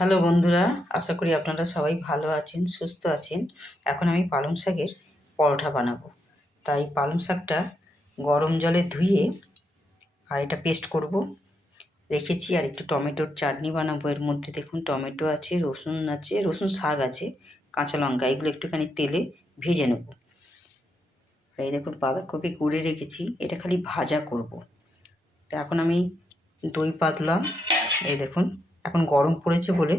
Hello বন্ধুরা, আশা করি আপনারা সবাই ভালো আছেন, সুস্থ আছেন। এখন আমি পালং শাকের পরোটা বানাবো। তাই পালং শাকটা গরম জলে ধুয়ে আর এটা পেস্ট করব। রেখেছি আর একটু টমেটোর চাটনি বানাবো। এর মধ্যে দেখুন টমেটো আছে, রসুন আছে, রসুন শাক আছে, কাঁচা লঙ্কা, এগুলো একটুখানি তেলে ভেজে নেব। আর এই দেখুন বাঁধাকপি কুড়ে রেখেছি, এটা খালি ভাজা করব। তা এখন আমি দই পাতলা এই দেখুন। এখন গরম পড়েছে বলে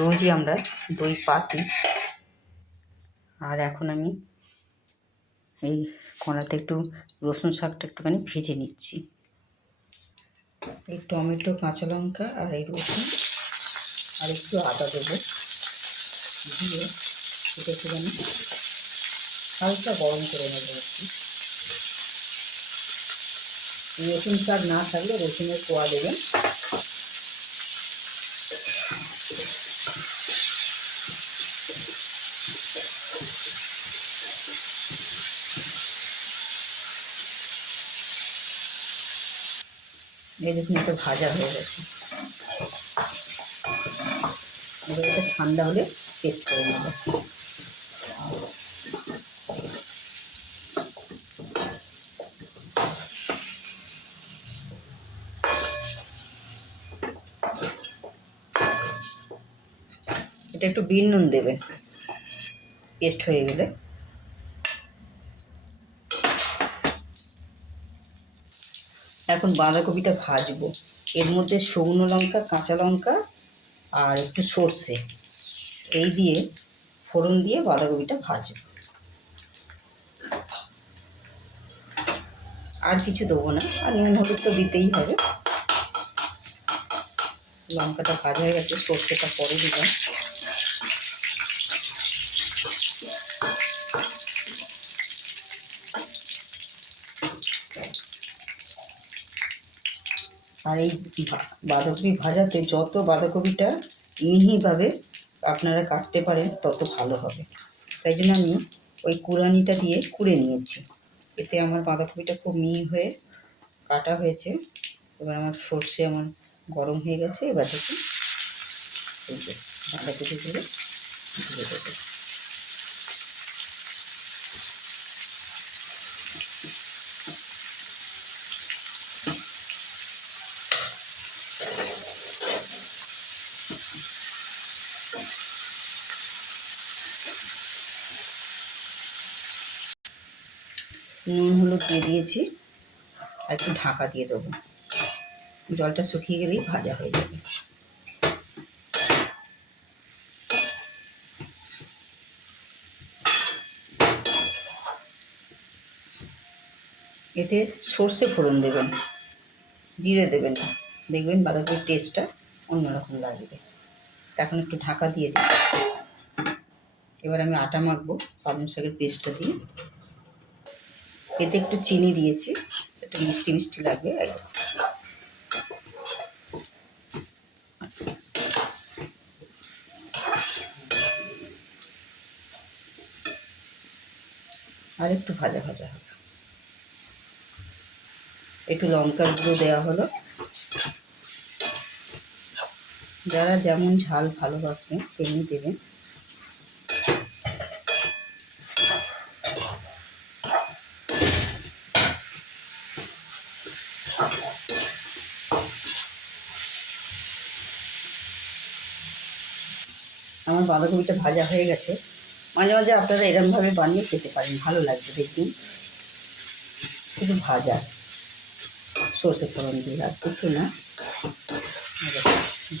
রোজই আমরা দই, পাতি আর এখন আমি এই কড়াতে একটু রসুন শাকটা একটুখানি ভেজে নিচ্ছি। এই টমেটো, কাঁচা লঙ্কা আর এই রসুন আর একটু আদা দেবো দিয়ে এটা একটুখানি হালকা গরম করে নেব একটু রসুন শাক না থাকলে রসুনের কোয়া দেবেন। এই দেখুন এটা ভাজা হয়ে গেছে। এবার এটা ঠান্ডা হলে পেস্ট করে নেব। এটা একটু বিন নুন দেবেন পেস্ট হয়ে গেলে। এখন বাঁধাকপিটা ভাজবো। এর মধ্যে শুকনো লঙ্কা, কাঁচা লঙ্কা আর একটু সর্ষে। এই দিয়ে ফোড়ন দিয়ে বাঁধাকপিটা ভাজবো। আর কিছু দেবো না। আর নুন, হলুদ তো দিতেই হবে। লঙ্কাটা ভাজা হয়ে গেছে, সর্ষেটা পরে দিলাম। আর এই বাঁধাকপি ভাজাতে যত বাঁধাকপিটা মিহিভাবে আপনারা কাটতে পারেন, তত ভালো হবে। তাই জন্য আমি ওই কুড়ানিটা দিয়ে কুড়ে নিয়েছি। এতে আমার বাঁধাকপিটা খুব মিহি হয়ে কাটা হয়েছে। এবার আমার সর্ষে আমার গরম হয়ে গেছে, এবার দেখুন বাঁধাকপিগুলো দিয়ে দেবো। নুন, হলুদ দিয়ে দিয়েছি। আর একটু ঢাকা দিয়ে দেবো। জলটা শুকিয়ে গেলেই ভাজা হয়ে যাবে। এতে সর্ষে ফোড়ন দেবেন। জিরে দেবেন। দেখবেন বাঁধাকপির টেস্টটা অন্যরকম লাগবে। এখন একটু ঢাকা দিয়ে দিই। এবার আমি আটা মাখবো, পালং শাকের পেস্টটা দিয়ে। এতে একটু চিনি দিয়েছি, একটু মিষ্টি মিষ্টি লাগবে আর একটু ভাজা ভাজা হবে। একটু লঙ্কার গুঁড়ো দেওয়া হলো। যারা যেমন ঝাল ভালোবাসবেন তেমনি দেবেন আমার বাঁধাকপিটা ভাজা হয়ে গেছে। মাঝে মাঝে আপনারা এরমভাবে বানিয়ে খেতে পারেন, ভালো লাগবে দেখুন শুধু ভাজা সর্ষে ফোড়ন দিয়ে আর কিছু না।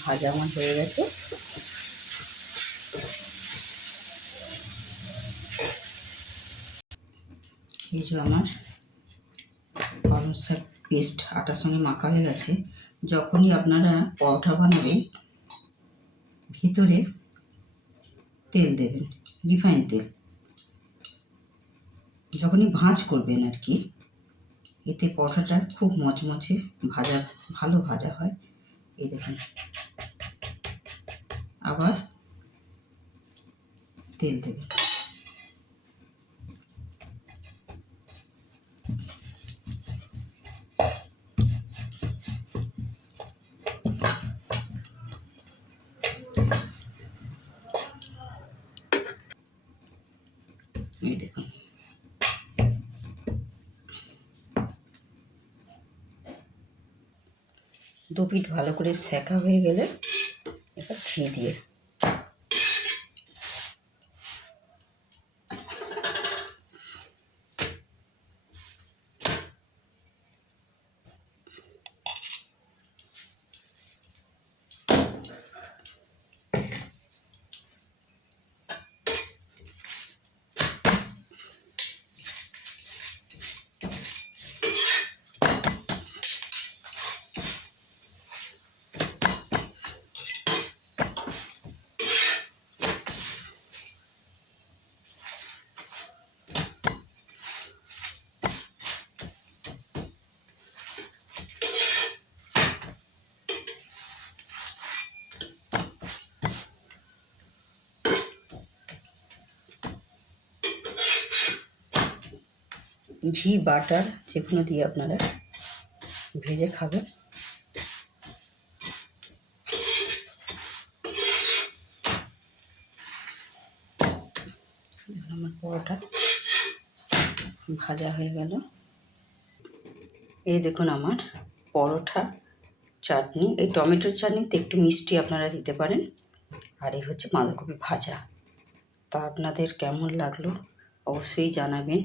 ভাজা আমার হয়ে গেছে। এই যে আমার পালং শাক পেস্ট আটার সঙ্গে মাখা হয়ে গেছে। যখনই আপনারা পরোটা বানাবেন, ভিতরে তেল দেবেন রিফাইন তেল। যখনই ভাঁজ করবেন আর কি, এতে পরোটাটা খুব মচমচে ভাজা, ভালো ভাজা হয়। এই দেখুন। আবার তেল দেবে। দু পিঠ ভালো করে শেখা হয়ে গেলে এবার ঘি ঘি, বাটার যে কোনো দিয়ে আপনারা ভেজে খাবেন। আমার পরোটা ভাজা হয়ে গেল। এই দেখুন আমার পরোটা চাটনি। এই টমেটোর চাটনিতে একটু মিষ্টি আপনারা দিতে পারেন। আর এই হচ্ছে বাঁধাকপি ভাজা। তা আপনাদের কেমন লাগল অবশ্যই জানাবেন।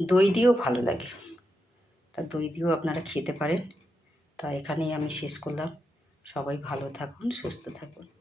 দই দিয়েও ভালো লাগে। তা দই দিয়েও আপনারা খেতে পারেন। তা এখানেই আমি শেষ করলাম। সবাই ভালো থাকুন, সুস্থ থাকুন।